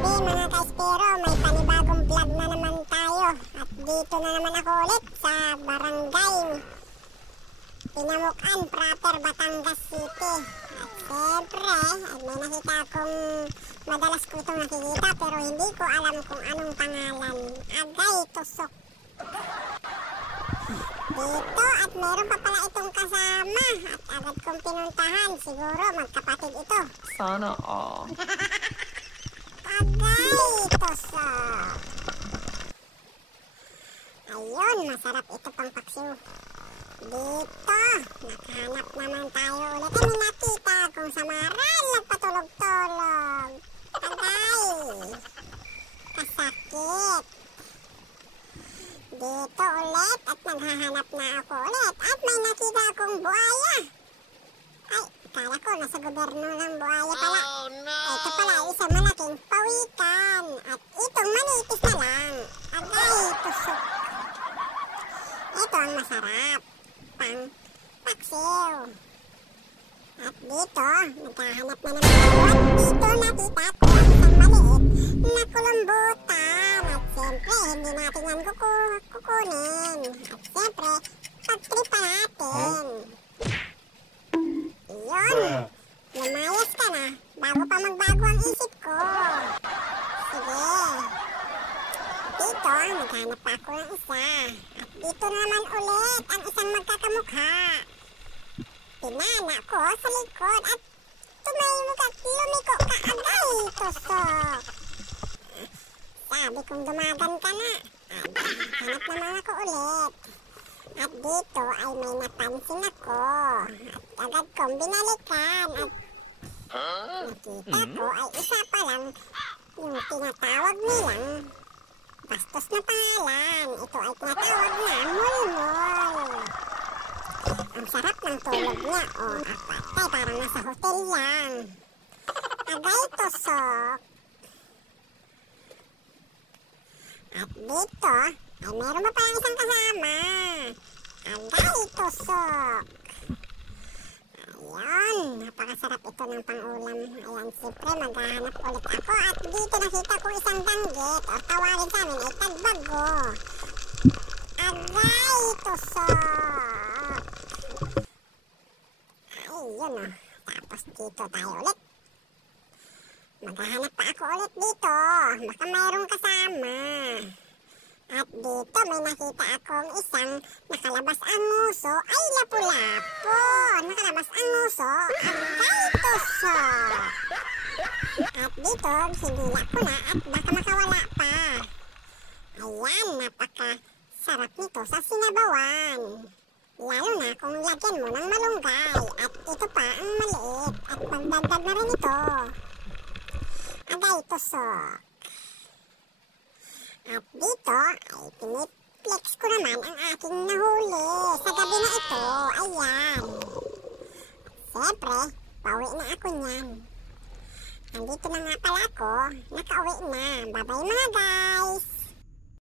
gabi mga ka-espero, may panibagong vlog na naman tayo. At dito na naman ako ulit sa Barangay Pinamukan, Prater, Batangas City. At siyempre, may nakita akong madalas ko itong nakikita pero hindi ko alam kung anong pangalan. Agay Tusok. Dito at meron pa pala itong kasama at agad kong pinuntahan. Siguro magkapatid ito. Sana all. Agay Tusok. Ayun, masarap ito pang paksiw. Dito, nakahanap naman tayo ulit. Kami nakita kung sa maral nagpatulog-tulog. Agay, kasakit. Dito ulit at naghahanap na ako ulit. At may nakita akong buhaya. Ay, kala ko nasa gobyerno ng buhaya pala. Oh, no. Ito pala isang malaking pawikan. At itong manipis na lang. Agay, tusok. Ito ang masarap. Pang paksiw. At dito, naghahanap na naman ako. At dito nakita ko ang isang maliit na kulumbutan. At siyempre, hindi natin yan kukunin. At siyempre, pagtripa natin. Iyon. Lumayas ka na bago pa magbago ang isip ko. Sige. Dito, naghanap pa ako ng isa. At dito naman ulit ang isang magkakamukha. Pinana ko sa likod at lumiko ka agay, tusok. Sabi kong dumagan ka na. Hanap naman ako ulit. At dito ay may napansin ako. At agad kong binalikan. At nakita ko ay isa pa lang yung tinatawag nilang bastos na pangalan. Ito ay tinatawag na mulmul. Ang sarap ng tulog niya. O, apatay, parang nasa hotel yan. Agay tusok. At dito, ay meron pa palang isang kasama. Agay tusok. Ayan, napakasarap ito ng pang-ulam. Ayan, siyempre maghahanap ulit ako. At dito nakita ko isang danggit. O tawagin sa amin ay tagbago. Agay tusok. Ayun o. Tapos dito tayo ulit. Maghahanap pa ako ulit dito. Baka mayroong kasama. At dito may nakita akong isang nakalabas ang nguso. Ay, lapu-lapo. Nakalabas ang nguso. Agay tusok. At dito, hinila ko na at baka makawala pa. Ayan, napakasarap nito sa sinabawan. Lalo na kung lagyan mo ng malunggay. At ito pa ang maliit. At magdagdag na rin ito. Agay tusok. At dito ay piniplex ko naman ang aking nahuli sa gabi na ito. Ayan. Siyempre, pauwi na ako niyan. Andito na nga pala ako. Nakauwi na. Bye-bye mga guys.